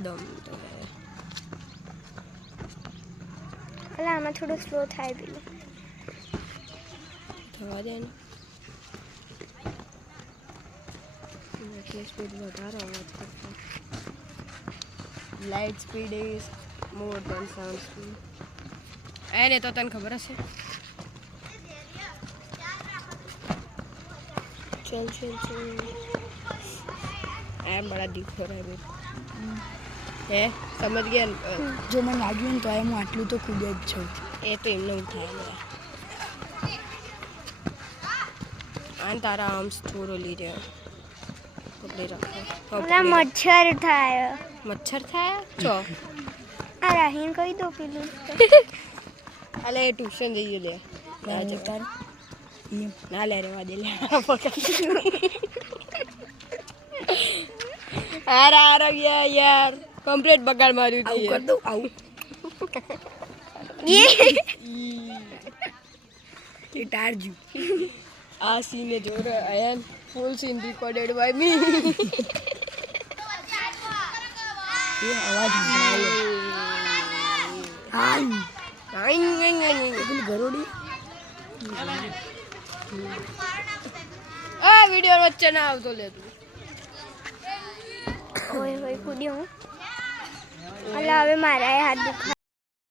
દમ તો અલા આમાં થોડું સ્લો થાય પેલું થવા દે ને સ્પીડ વધારે અવાજ કરતા light speed is more than sound speed એને તો તને ખબર હશે चल चल चल ऐ बड़ा दिख रहा है मेरे है समझ गया जो मैं लाग्યું ને તો હું આટલું તો ખૂબ જ છું એ તો એમને ઉઠાય ને આન તારા આર્મ્સ થોડો લી રહ્યો પકડી રાખો અલા મચ્છર થાય મચ્છર થાય ચો આ રાહીન કહી દો પેલું અલે ટ્યુશન જઈએ લે ના જતા ના લે રેવા દે લે આર ગયા યાર કમ્પ્લીટ બગાડ માર્યું આવું કર દઉં આવું એ ટારજુ આ સીને જો આયન full scene recorded by me એ અવાજ પેલી ગરોડી આ વિડિયો વચ્ચે ના આવતો લે તું ઓય હોય કૂદ્યો હું અલા હવે મારા હાથ દુખા